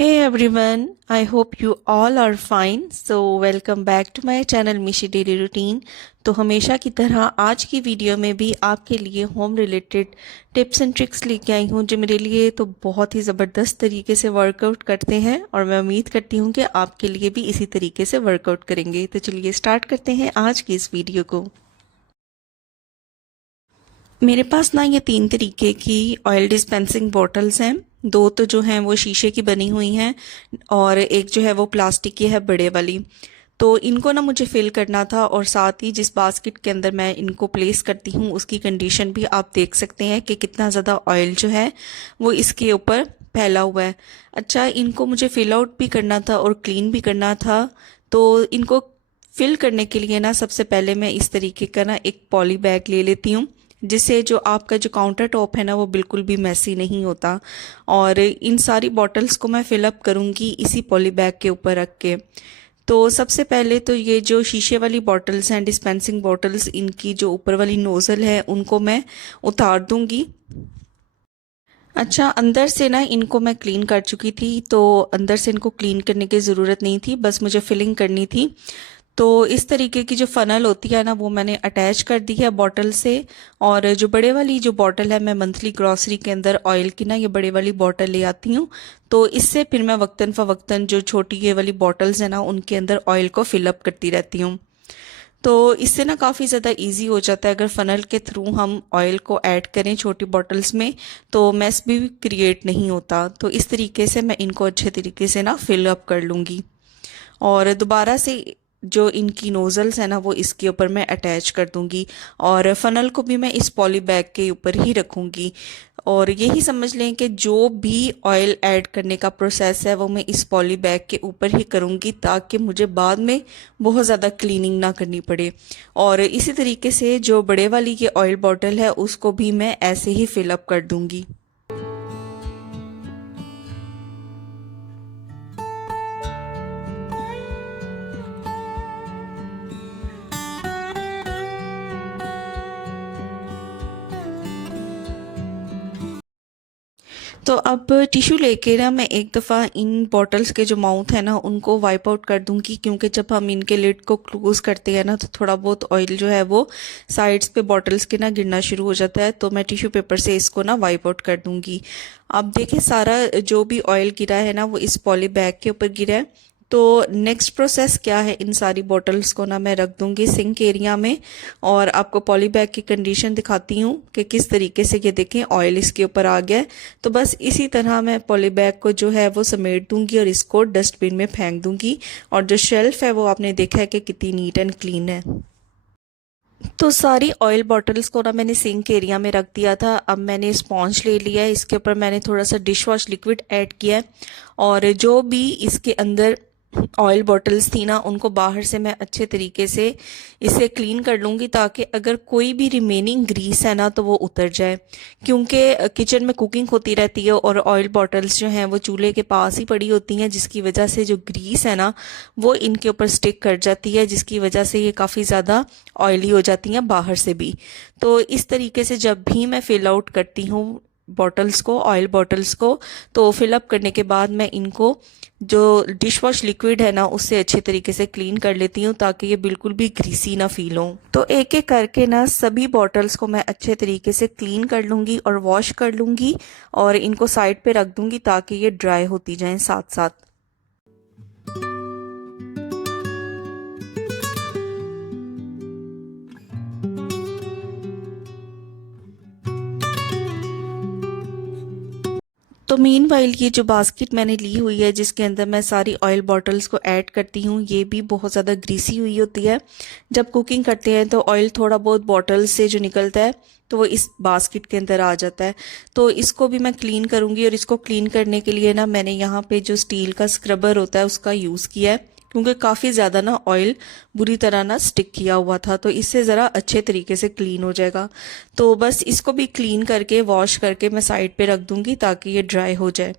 Hey everyone, I hope you all are fine. So welcome back to my channel मिशी daily routine. तो हमेशा की तरह आज की वीडियो में भी आपके लिए home related tips and tricks लेके आई हूँ जो मेरे लिए तो बहुत ही ज़बरदस्त तरीके से वर्कआउट करते हैं और मैं उम्मीद करती हूँ कि आपके लिए भी इसी तरीके से वर्कआउट करेंगे। तो चलिए स्टार्ट करते हैं आज की इस वीडियो को। मेरे पास ना ये 3 तरीके की ऑयल डिस्पेंसिंग बॉटल्स हैं। 2 तो जो हैं वो शीशे की बनी हुई हैं और एक जो है वो प्लास्टिक की है बड़े वाली। तो इनको ना मुझे फिल करना था और साथ ही जिस बास्केट के अंदर मैं इनको प्लेस करती हूँ उसकी कंडीशन भी आप देख सकते हैं कि कितना ज़्यादा ऑयल जो है वो इसके ऊपर फैला हुआ है। अच्छा, इनको मुझे फिल आउट भी करना था और क्लीन भी करना था। तो इनको फिल करने के लिए ना सबसे पहले मैं इस तरीके का ना एक पॉली बैग ले लेती हूँ, जिससे जो आपका जो काउंटर टॉप है ना वो बिल्कुल भी मैसी नहीं होता। और इन सारी बॉटल्स को मैं फिलअप करूँगी इसी पॉली बैग के ऊपर रख के। तो सबसे पहले तो ये जो शीशे वाली बॉटल्स हैं डिस्पेंसिंग बॉटल्स, इनकी जो ऊपर वाली नोज़ल है उनको मैं उतार दूंगी। अच्छा, अंदर से ना इनको मैं क्लीन कर चुकी थी, तो अंदर से इनको क्लीन करने की ज़रूरत नहीं थी, बस मुझे फिलिंग करनी थी। तो इस तरीके की जो फनल होती है ना वो मैंने अटैच कर दी है बॉटल से। और जो बड़े वाली जो बॉटल है, मैं मंथली ग्रॉसरी के अंदर ऑयल की ना ये बड़े वाली बॉटल ले आती हूँ। तो इससे फिर मैं वक्तन फ़वक्तन जो छोटी ये वाली बॉटल्स है ना उनके अंदर ऑयल को फिलअप करती रहती हूँ। तो इससे ना काफ़ी ज़्यादा इजी हो जाता है। अगर फ़नल के थ्रू हम ऑयल को ऐड करें छोटी बॉटल्स में तो मैस भी क्रिएट नहीं होता। तो इस तरीके से मैं इनको अच्छे तरीके से ना फिल अप कर लूँगी और दोबारा से जो इनकी नोज़ल्स है ना वो इसके ऊपर मैं अटैच कर दूंगी। और फ़नल को भी मैं इस पॉली बैग के ऊपर ही रखूंगी। और यही समझ लें कि जो भी ऑयल ऐड करने का प्रोसेस है वो मैं इस पॉली बैग के ऊपर ही करूंगी, ताकि मुझे बाद में बहुत ज़्यादा क्लीनिंग ना करनी पड़े। और इसी तरीके से जो बड़े वाली ये ऑयल बॉटल है उसको भी मैं ऐसे ही फिलअप कर दूंगी। तो अब टिश्यू लेके ना मैं एक दफ़ा इन बॉटल्स के जो माउथ है ना उनको वाइप आउट कर दूंगी, क्योंकि जब हम इनके लिड को क्लोज करते हैं ना तो थोड़ा बहुत ऑयल जो है वो साइड्स पे बॉटल्स के ना गिरना शुरू हो जाता है। तो मैं टिश्यू पेपर से इसको ना वाइप आउट कर दूंगी। अब देखिए, सारा जो भी ऑयल गिरा है ना वो इस पॉली बैग के ऊपर गिरा है। तो नेक्स्ट प्रोसेस क्या है, इन सारी बॉटल्स को ना मैं रख दूंगी सिंक एरिया में। और आपको पॉली बैग की कंडीशन दिखाती हूँ कि किस तरीके से ये देखें ऑयल इसके ऊपर आ गया है। तो बस इसी तरह मैं पॉली बैग को जो है वो समेट दूंगी और इसको डस्टबिन में फेंक दूंगी। और जो शेल्फ है वो आपने देखा है कि कितनी नीट एंड क्लीन है। तो सारी ऑयल बॉटल्स को ना मैंने सिंक एरिया में रख दिया था। अब मैंने स्पॉन्ज ले लिया है, इसके ऊपर मैंने थोड़ा सा डिश वॉश लिक्विड ऐड किया है। और जो भी इसके अंदर ऑयल बॉटल्स थी ना उनको बाहर से मैं अच्छे तरीके से इसे क्लीन कर लूँगी, ताकि अगर कोई भी रिमेनिंग ग्रीस है ना तो वो उतर जाए। क्योंकि किचन में कुकिंग होती रहती है और ऑयल बॉटल्स जो हैं वो चूल्हे के पास ही पड़ी होती हैं, जिसकी वजह से जो ग्रीस है ना वो इनके ऊपर स्टिक कर जाती है, जिसकी वजह से ये काफ़ी ज़्यादा ऑयली हो जाती हैं बाहर से भी। तो इस तरीके से जब भी मैं फिल आउट करती हूँ बॉटल्स को, ऑयल बॉटल्स को, तो फिलअप करने के बाद मैं इनको जो डिश वॉश लिक्विड है ना उससे अच्छे तरीके से क्लीन कर लेती हूँ, ताकि ये बिल्कुल भी ग्रीसी ना फील हो। तो एक एक करके ना सभी बॉटल्स को मैं अच्छे तरीके से क्लीन कर लूँगी और वॉश कर लूँगी और इनको साइड पे रख दूँगी ताकि ये ड्राई होती जाएं साथ साथ। तो मीनवाइल ये जो बास्केट मैंने ली हुई है जिसके अंदर मैं सारी ऑयल बॉटल्स को ऐड करती हूँ, ये भी बहुत ज़्यादा ग्रीसी हुई होती है। जब कुकिंग करते हैं तो ऑयल थोड़ा बहुत बॉटल्स से जो निकलता है तो वो इस बास्केट के अंदर आ जाता है। तो इसको भी मैं क्लीन करूँगी और इसको क्लीन करने के लिए ना मैंने यहाँ पे जो स्टील का स्क्रबर होता है उसका यूज़ किया है, क्योंकि काफ़ी ज़्यादा ना ऑयल बुरी तरह ना स्टिक किया हुआ था, तो इससे ज़रा अच्छे तरीके से क्लीन हो जाएगा। तो बस इसको भी क्लीन करके वॉश करके मैं साइड पे रख दूंगी ताकि ये ड्राई हो जाए।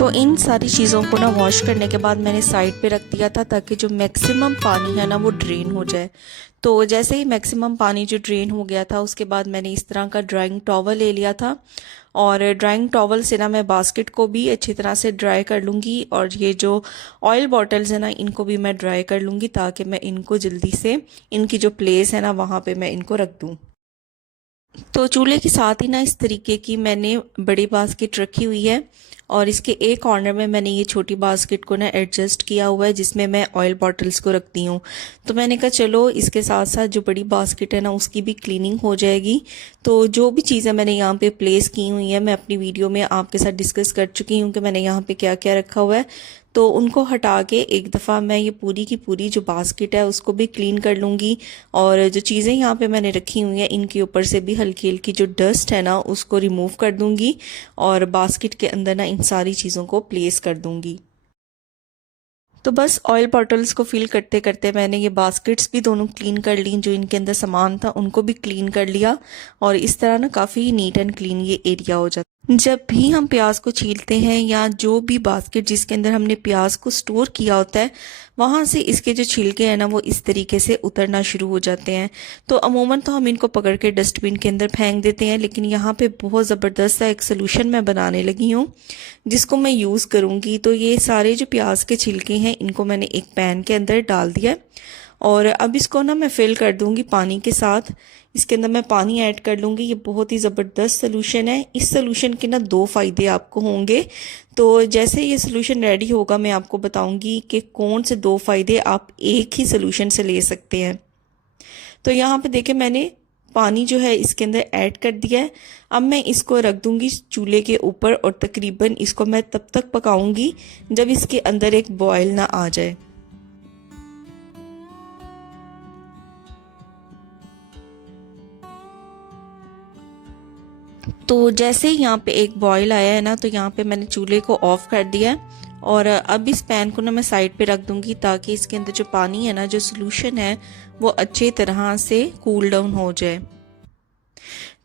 तो इन सारी चीज़ों को ना वॉश करने के बाद मैंने साइड पे रख दिया था ताकि जो मैक्सिमम पानी है ना वो ड्रेन हो जाए। तो जैसे ही मैक्सिमम पानी जो ड्रेन हो गया था उसके बाद मैंने इस तरह का ड्राइंग टॉवल ले लिया था और ड्राइंग टॉवल से ना मैं बास्केट को भी अच्छी तरह से ड्राई कर लूँगी और ये जो ऑयल बॉटल्स है ना इनको भी मैं ड्राई कर लूँगी ताकि मैं इनको जल्दी से इनकी जो प्लेस है ना वहाँ पे मैं इनको रख दूँ। तो चूल्हे के साथ ही ना इस तरीके की मैंने बड़ी बास्केट रखी हुई है और इसके एक कॉर्नर में मैंने ये छोटी बास्केट को ना एडजस्ट किया हुआ है जिसमें मैं ऑयल बॉटल्स को रखती हूँ। तो मैंने कहा चलो इसके साथ साथ जो बड़ी बास्केट है ना उसकी भी क्लीनिंग हो जाएगी। तो जो भी चीज़ें मैंने यहाँ पे प्लेस की हुई है मैं अपनी वीडियो में आपके साथ डिस्कस कर चुकी हूँ कि मैंने यहाँ पे क्या क्या रखा हुआ है। तो उनको हटा के एक दफ़ा मैं ये पूरी की पूरी जो बास्केट है उसको भी क्लीन कर लूँगी और जो चीज़ें यहाँ पे मैंने रखी हुई हैं इनके ऊपर से भी हल्की हल्की जो डस्ट है ना उसको रिमूव कर दूँगी और बास्केट के अंदर ना इन सारी चीज़ों को प्लेस कर दूँगी। तो बस ऑयल बॉटल्स को फिल करते करते मैंने ये बास्केट्स भी दोनों क्लीन कर ली, जो इनके अंदर सामान था उनको भी क्लीन कर लिया और इस तरह ना काफ़ी नीट एंड क्लीन ये एरिया हो जाता है। जब भी हम प्याज को छीलते हैं या जो भी बास्केट जिसके अंदर हमने प्याज को स्टोर किया होता है वहाँ से इसके जो छिलके हैं ना वो इस तरीके से उतरना शुरू हो जाते हैं। तो अमूमन तो हम इनको पकड़ के डस्टबिन के अंदर फेंक देते हैं, लेकिन यहाँ पे बहुत ज़बरदस्त सा एक सोल्यूशन मैं बनाने लगी हूँ जिसको मैं यूज़ करूँगी। तो ये सारे जो प्याज के छिलके हैं इनको मैंने एक पैन के अंदर डाल दिया और अब इसको ना मैं फिल कर दूँगी पानी के साथ। इसके अंदर मैं पानी ऐड कर लूँगी। ये बहुत ही ज़बरदस्त सोल्यूशन है। इस सोल्यूशन के ना दो फ़ायदे आपको होंगे। तो जैसे ये सोल्यूशन रेडी होगा मैं आपको बताऊँगी कि कौन से दो फ़ायदे आप एक ही सोल्यूशन से ले सकते हैं। तो यहाँ पे देखें मैंने पानी जो है इसके अंदर ऐड कर दिया है। अब मैं इसको रख दूँगी चूल्हे के ऊपर और तकरीबन इसको मैं तब तक पकाऊँगी जब इसके अंदर एक बॉयल ना आ जाए। तो जैसे ही यहाँ पे एक बॉईल आया है ना तो यहाँ पे मैंने चूल्हे को ऑफ कर दिया है और अब इस पैन को ना मैं साइड पे रख दूँगी ताकि इसके अंदर जो पानी है ना जो सोल्यूशन है वो अच्छे तरह से कूल डाउन हो जाए।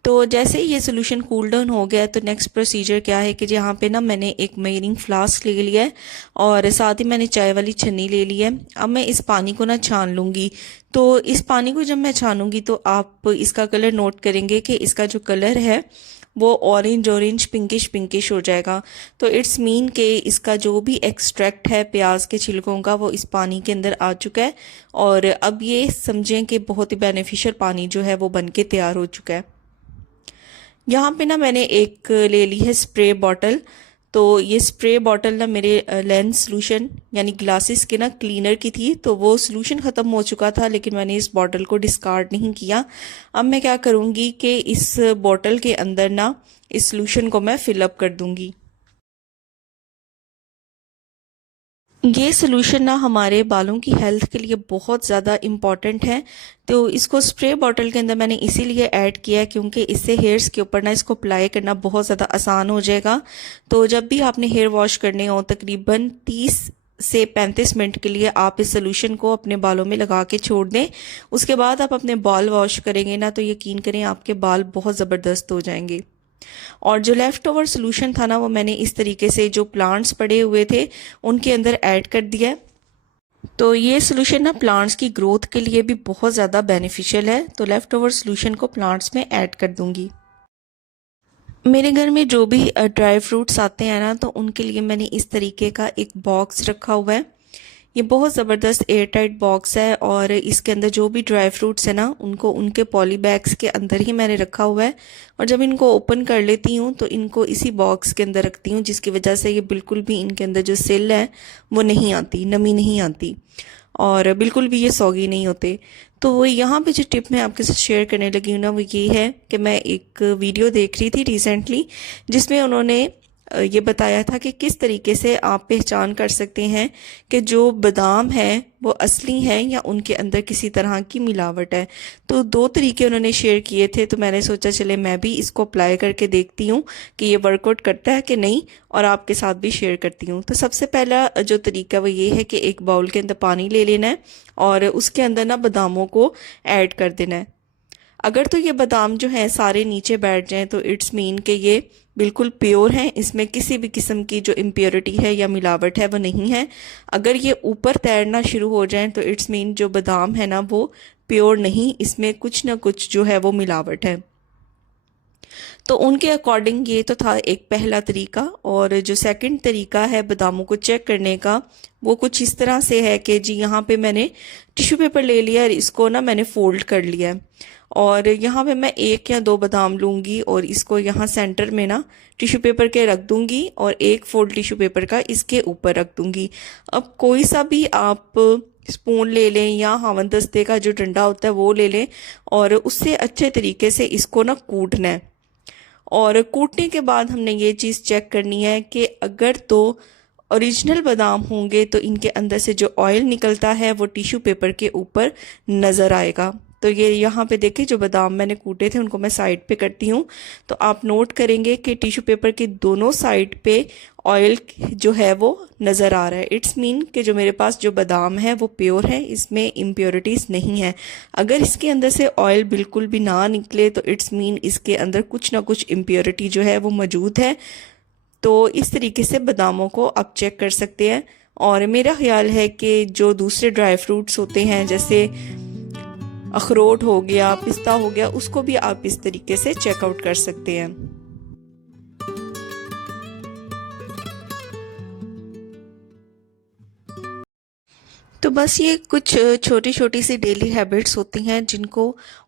तो जैसे ही ये सोल्यूशन कूल डाउन हो गया तो नेक्स्ट प्रोसीजर क्या है कि यहाँ पे ना मैंने एक मेजरिंग फ्लास्क ले लिया है और साथ ही मैंने चाय वाली छन्नी ले ली है। अब मैं इस पानी को ना छान लूँगी। तो इस पानी को जब मैं छानूंगी तो आप इसका कलर नोट करेंगे कि इसका जो कलर है वो ऑरेंज पिंकिश पिंकिश हो जाएगा। तो इट्स मीन कि इसका जो भी एक्सट्रैक्ट है प्याज के छिलकों का वो इस पानी के अंदर आ चुका है और अब ये समझें कि बहुत ही बेनिफिशियल पानी जो है वो बन के तैयार हो चुका है। यहाँ पे ना मैंने एक ले ली है स्प्रे बॉटल। तो ये स्प्रे बॉटल ना मेरे लेंस सोल्यूशन यानी ग्लासेस के ना क्लीनर की थी, तो वो सोल्यूशन ख़त्म हो चुका था लेकिन मैंने इस बॉटल को डिस्कार्ड नहीं किया। अब मैं क्या करूँगी कि इस बॉटल के अंदर ना इस सोल्यूशन को मैं फिलअप कर दूँगी। ये सोल्यूशन ना हमारे बालों की हेल्थ के लिए बहुत ज़्यादा इम्पॉर्टेंट है। तो इसको स्प्रे बॉटल के अंदर मैंने इसीलिए ऐड किया है क्योंकि इससे हेयर्स के ऊपर ना इसको अप्लाई करना बहुत ज़्यादा आसान हो जाएगा। तो जब भी आपने हेयर वॉश करने हो तकरीबन 30 से 35 मिनट के लिए आप इस सोल्यूशन को अपने बालों में लगा के छोड़ दें। उसके बाद आप अपने बाल वॉश करेंगे ना तो यकीन करें आपके बाल बहुत ज़बरदस्त हो जाएंगे। और जो लेफ़्ट ओवर सोल्यूशन था ना वो मैंने इस तरीके से जो प्लांट्स पड़े हुए थे उनके अंदर ऐड कर दिया है। तो ये सोल्यूशन ना प्लांट्स की ग्रोथ के लिए भी बहुत ज़्यादा बेनिफिशियल है। तो लेफ़्ट ओवर सोल्यूशन को प्लांट्स में ऐड कर दूंगी। मेरे घर में जो भी ड्राई फ्रूट्स आते हैं ना तो उनके लिए मैंने इस तरीके का एक बॉक्स रखा हुआ है। ये बहुत ज़बरदस्त एयर टाइट बॉक्स है और इसके अंदर जो भी ड्राई फ्रूट्स है ना उनको उनके पॉली बैग्स के अंदर ही मैंने रखा हुआ है और जब इनको ओपन कर लेती हूँ तो इनको इसी बॉक्स के अंदर रखती हूँ, जिसकी वजह से ये बिल्कुल भी इनके अंदर जो सिल है वो नहीं आती, नमी नहीं आती और बिल्कुल भी ये सॉगी नहीं होते। तो यहाँ पे जो टिप मैं आपके साथ शेयर करने लगी हूँ ना वो ये है कि मैं एक वीडियो देख रही थी रिसेंटली जिसमें उन्होंने ये बताया था कि किस तरीके से आप पहचान कर सकते हैं कि जो बादाम है वो असली हैं या उनके अंदर किसी तरह की मिलावट है। तो दो तरीके उन्होंने शेयर किए थे, तो मैंने सोचा चले मैं भी इसको अप्लाई करके देखती हूँ कि ये वर्कआउट करता है कि नहीं और आपके साथ भी शेयर करती हूँ। तो सबसे पहला जो तरीका वो ये है कि एक बाउल के अंदर पानी ले लेना है और उसके अंदर ना बादामों को ऐड कर देना है। अगर तो ये बादाम जो हैं सारे नीचे बैठ जाएं तो इट्स मीन कि ये बिल्कुल प्योर हैं, इसमें किसी भी किस्म की जो इम्प्योरिटी है या मिलावट है वो नहीं है। अगर ये ऊपर तैरना शुरू हो जाएं तो इट्स मीन जो बादाम है ना वो प्योर नहीं, इसमें कुछ ना कुछ जो है वो मिलावट है। तो उनके अकॉर्डिंग ये तो था एक पहला तरीका। और जो सेकंड तरीका है बादामों को चेक करने का वो कुछ इस तरह से है कि जी यहाँ पे मैंने टिश्यू पेपर ले लिया और इसको ना मैंने फोल्ड कर लिया है और यहाँ पे मैं 1 या 2 बादाम लूँगी और इसको यहाँ सेंटर में ना टिश्यू पेपर के रख दूँगी और एक फोल्ड टिश्यू पेपर का इसके ऊपर रख दूँगी। अब कोई सा भी आप स्पून ले लें या हावन दस्ते का जो डंडा होता है वो ले लें और उससे अच्छे तरीके से इसको ना कूटना है। और कूटने के बाद हमने ये चीज़ चेक करनी है कि अगर तो ओरिजिनल बादाम होंगे तो इनके अंदर से जो ऑयल निकलता है वो टिश्यू पेपर के ऊपर नज़र आएगा। तो ये यहाँ पे देखिए जो बादाम मैंने कूटे थे उनको मैं साइड पे करती हूँ, तो आप नोट करेंगे कि टिश्यू पेपर के दोनों साइड पे ऑयल जो है वो नज़र आ रहा है। इट्स मीन कि जो मेरे पास जो बादाम है वो प्योर है, इसमें इम्प्योरिटीज़ नहीं है। अगर इसके अंदर से ऑयल बिल्कुल भी ना निकले तो इट्स मीन इसके अंदर कुछ ना कुछ इम्प्योरिटी जो है वो मौजूद है। तो इस तरीके से बादामों को आप चेक कर सकते हैं। और मेरा ख्याल है कि जो दूसरे ड्राई फ्रूट्स होते हैं जैसे अखरोट हो गया, पिस्ता हो गया, उसको भी आप इस तरीके से चेकआउट कर सकते हैं। तो बस ये कुछ छोटी छोटी सी डेली हैबिट्स होती हैं जिनको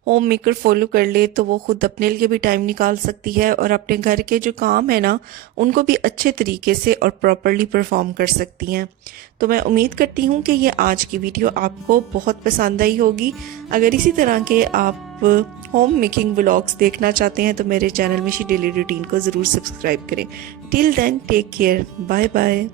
होम मेकर फॉलो कर ले तो वो खुद अपने लिए भी टाइम निकाल सकती है और अपने घर के जो काम है ना उनको भी अच्छे तरीके से और प्रॉपरली परफॉर्म कर सकती हैं। तो मैं उम्मीद करती हूँ कि ये आज की वीडियो आपको बहुत पसंद आई होगी। अगर इसी तरह के आप होम मेकिंग व्लॉग्स देखना चाहते हैं तो मेरे चैनल मिशी डेली रूटीन को ज़रूर सब्सक्राइब करें। Till then take care, bye bye.